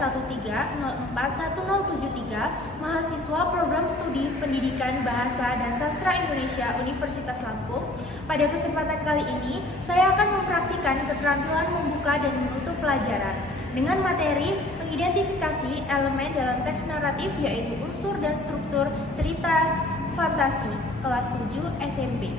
13041073, mahasiswa program studi Pendidikan Bahasa dan Sastra Indonesia Universitas Lampung. Pada kesempatan kali ini, saya akan mempraktikkan keterampilan membuka dan menutup pelajaran dengan materi mengidentifikasi elemen dalam teks naratif, yaitu unsur dan struktur cerita fantasi, kelas 7 SMP.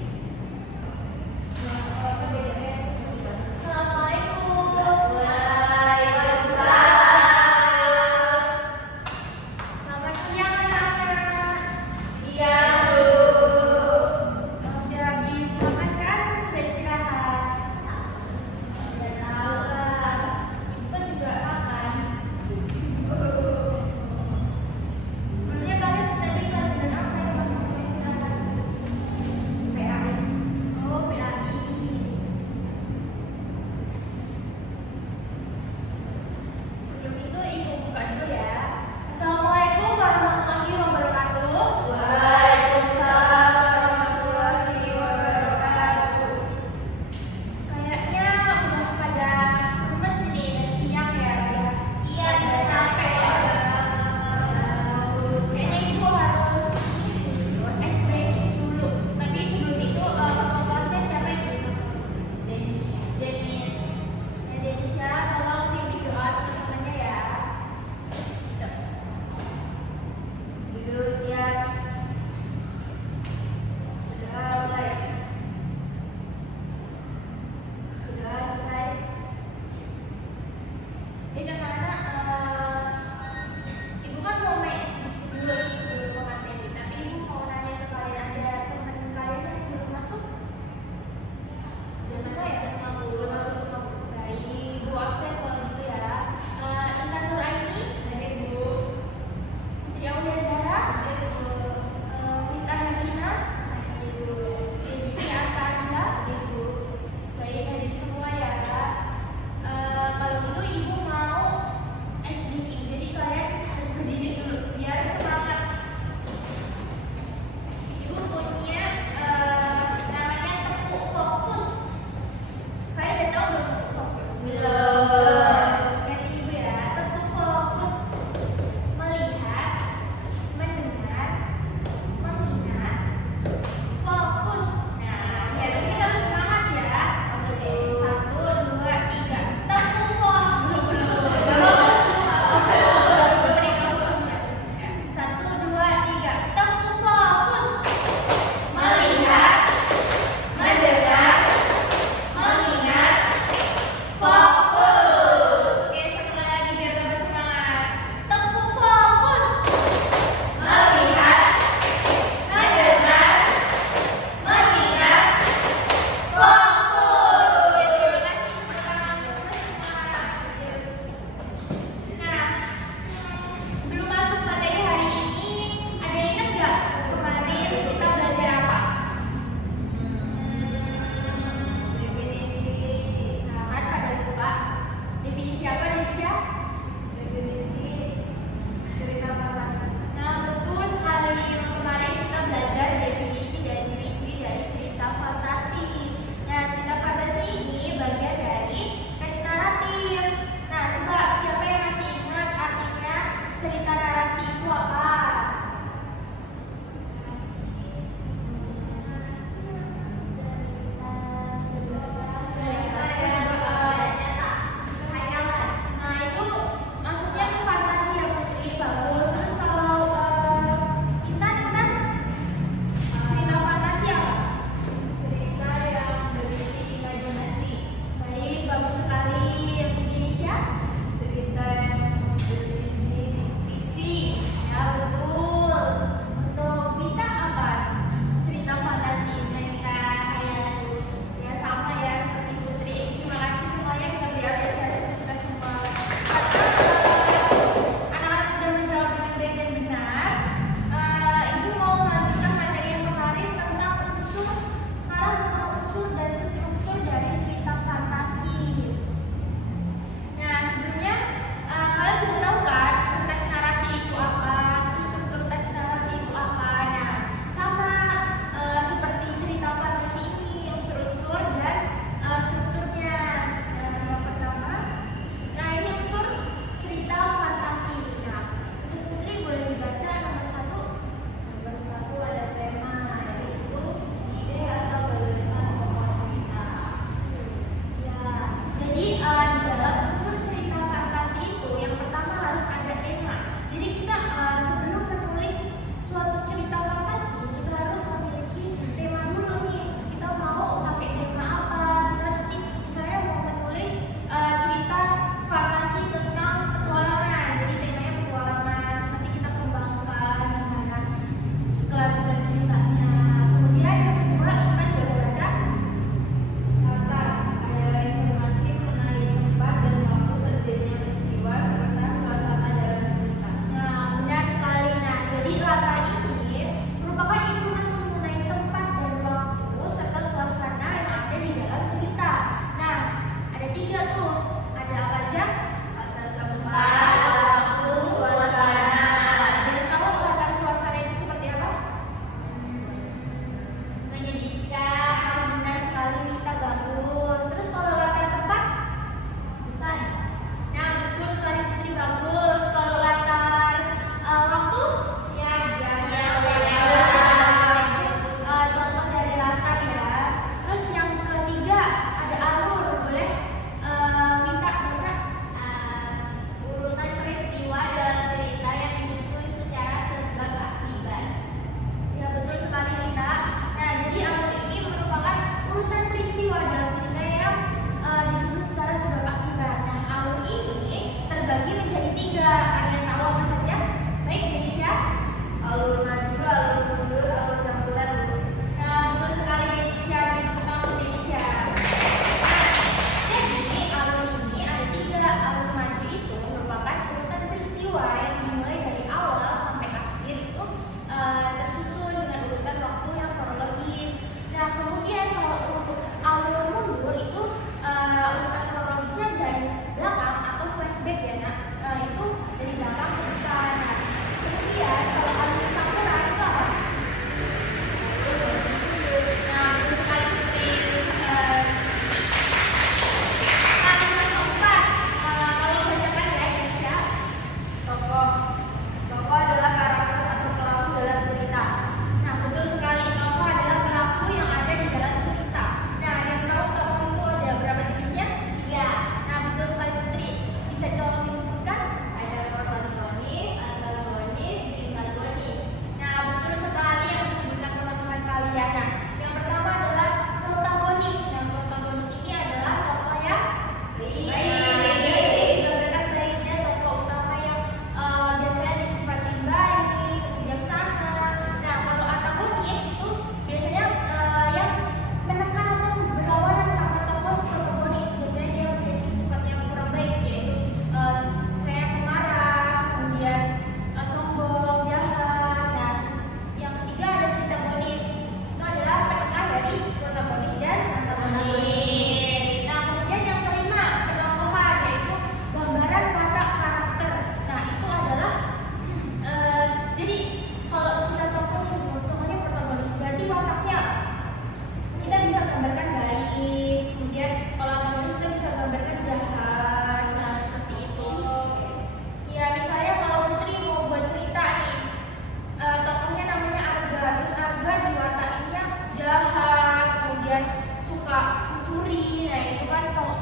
mencuri. Nah itu kan kalau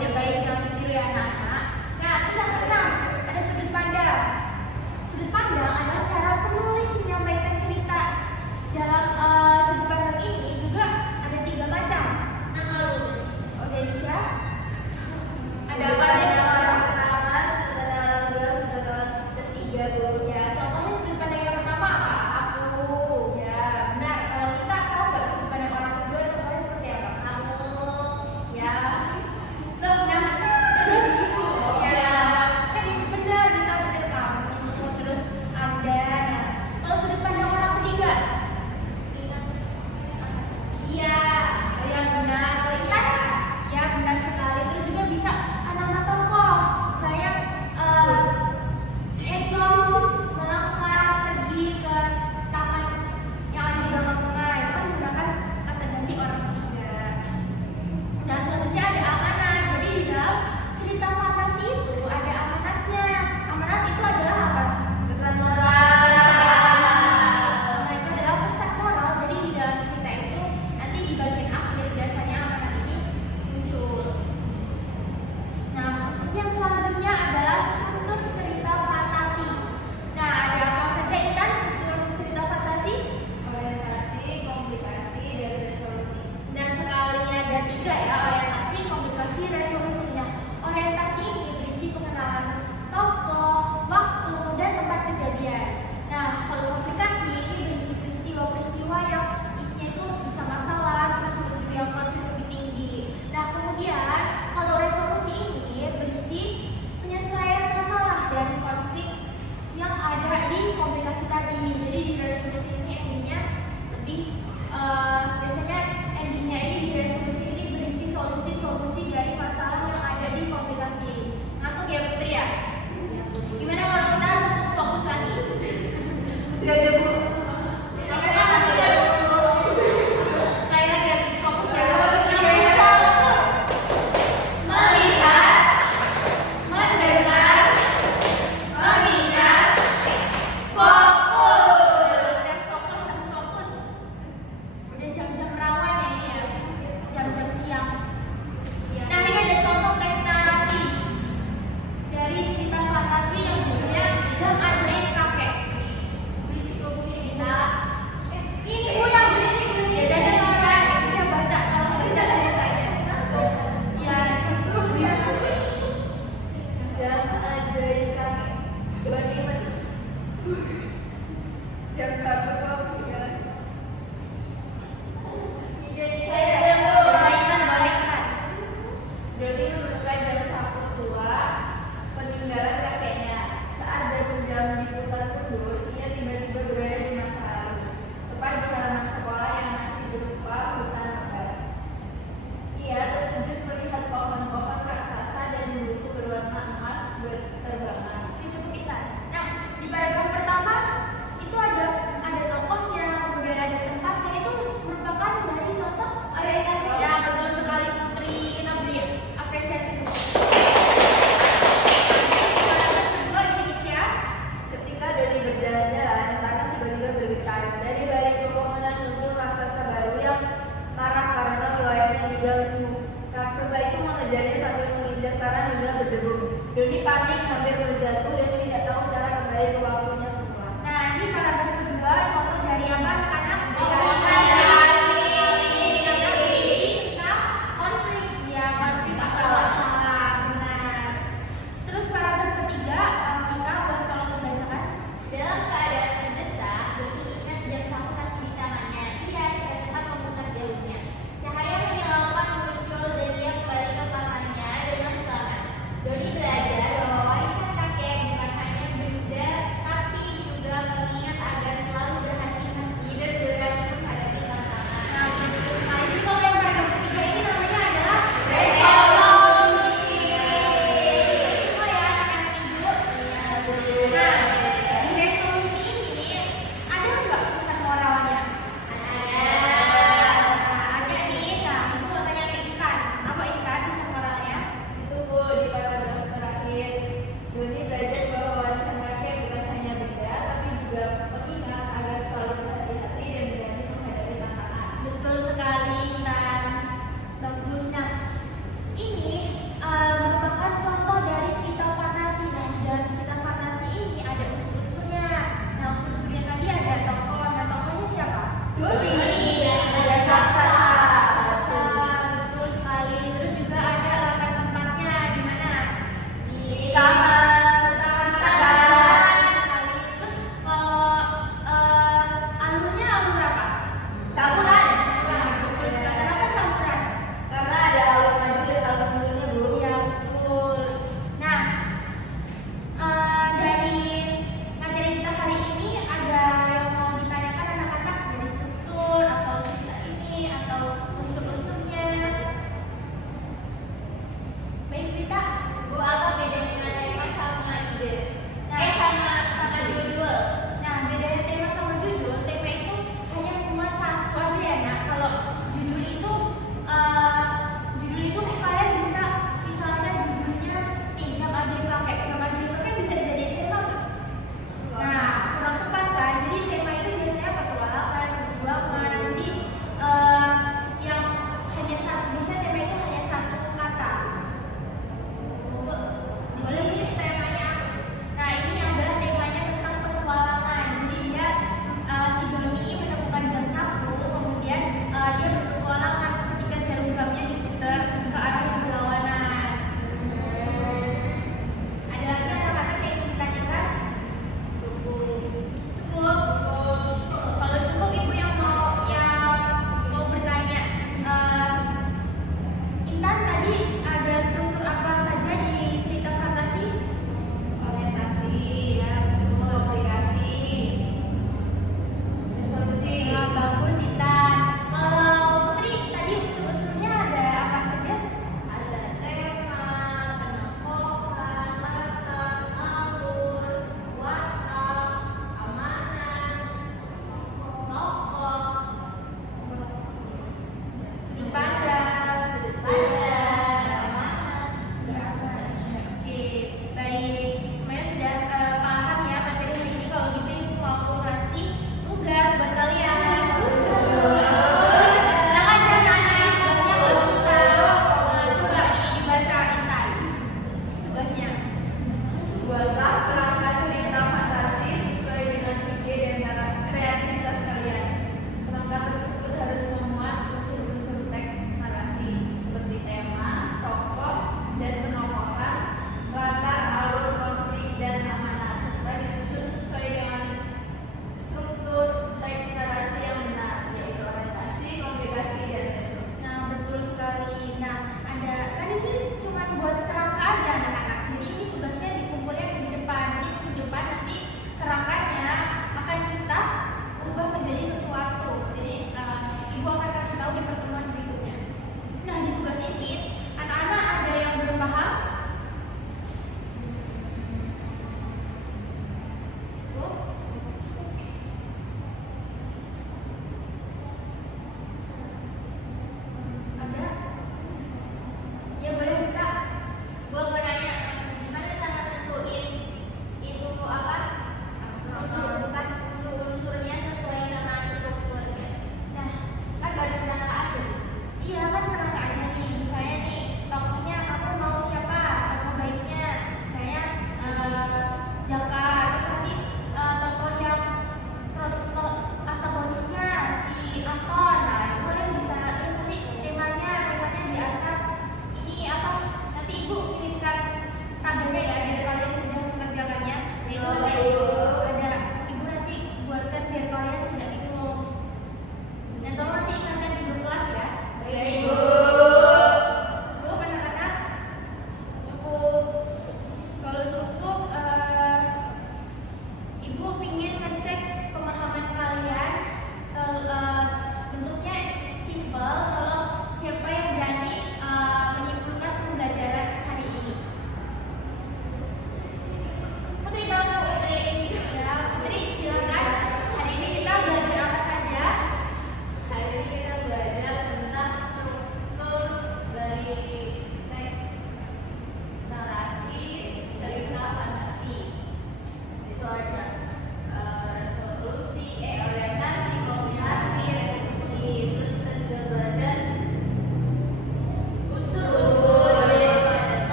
tidak baik, jangan ditiru ya anak-anak. Nah terus yang keenam ada sudut pandang. Sudut pandang adalah cara penulis menyampaikan cerita. Dalam sudut pandang ini juga ada 3 macam. Oh Denisha, ada apa aja? Orang pertama, sudut pandang orang kedua, sudut pandang orang ketiga tuh. Ya, contohnya sudut pandang yang pertama apa? Aku. Ya, benar. Kalau kita tahu nggak sudut pandang orang kedua, contohnya seperti apa? Kamu. Ya. Nah, terus ya, kan benar kita benar kamu. Terus Anda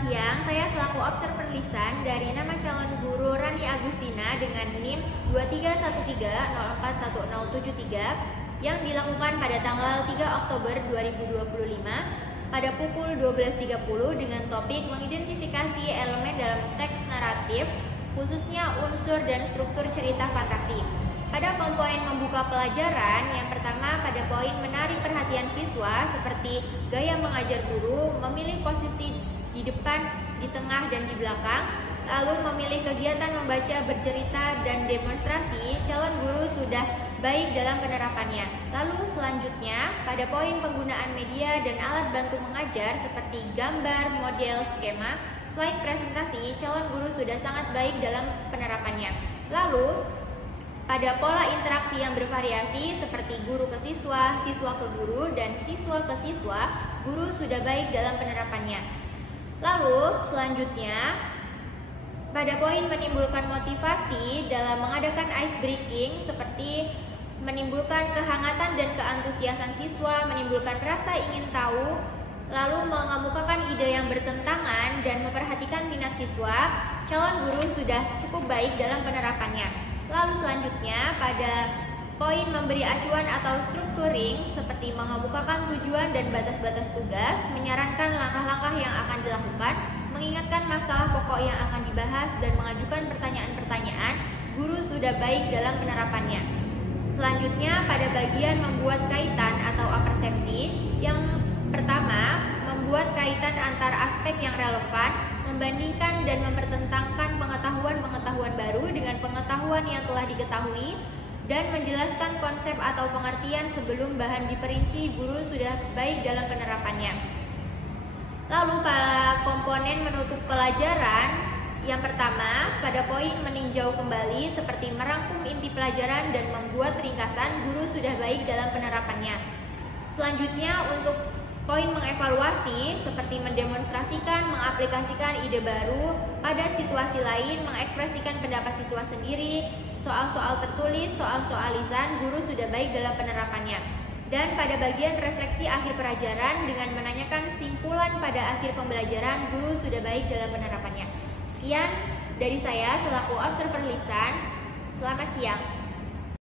siang, saya selaku observer lisan dari nama calon guru Rani Agustina dengan NIM 2313041073 yang dilakukan pada tanggal 3 Oktober 2025 pada pukul 12.30 dengan topik mengidentifikasi elemen dalam teks naratif, khususnya unsur dan struktur cerita fantasi. Pada komponen membuka pelajaran, yang pertama pada poin menarik perhatian siswa seperti gaya mengajar guru, memilih posisi di depan, di tengah, dan di belakang, lalu memilih kegiatan membaca, bercerita, dan demonstrasi, calon guru sudah baik dalam penerapannya. Lalu selanjutnya, pada poin penggunaan media dan alat bantu mengajar seperti gambar, model, skema, slide presentasi, calon guru sudah sangat baik dalam penerapannya. Lalu, pada pola interaksi yang bervariasi seperti guru ke siswa, siswa ke guru, dan siswa ke siswa, guru sudah baik dalam penerapannya. Lalu selanjutnya, pada poin menimbulkan motivasi dalam mengadakan ice breaking seperti menimbulkan kehangatan dan keantusiasan siswa, menimbulkan rasa ingin tahu, lalu mengemukakan ide yang bertentangan dan memperhatikan minat siswa, calon guru sudah cukup baik dalam penerapannya. Lalu selanjutnya pada poin memberi acuan atau structuring seperti mengemukakan tujuan dan batas-batas tugas, menyarankan langkah-langkah yang akan dilakukan, mengingatkan masalah pokok yang akan dibahas, dan mengajukan pertanyaan-pertanyaan, guru sudah baik dalam penerapannya. Selanjutnya pada bagian membuat kaitan atau apersepsi, yang pertama membuat kaitan antar aspek yang relevan, membandingkan dan mempertentangkan pengetahuan-pengetahuan baru dengan pengetahuan yang telah diketahui, dan menjelaskan konsep atau pengertian sebelum bahan diperinci, guru sudah baik dalam penerapannya. Lalu pada komponen menutup pelajaran, yang pertama pada poin meninjau kembali seperti merangkum inti pelajaran dan membuat ringkasan, guru sudah baik dalam penerapannya. Selanjutnya untuk poin mengevaluasi seperti mendemonstrasikan, mengaplikasikan ide baru pada situasi lain, mengekspresikan pendapat siswa sendiri, soal-soal tertulis, soal-soal lisan, guru sudah baik dalam penerapannya. Dan pada bagian refleksi akhir pelajaran dengan menanyakan simpulan pada akhir pembelajaran, guru sudah baik dalam penerapannya. Sekian dari saya selaku observer lisan. Selamat siang.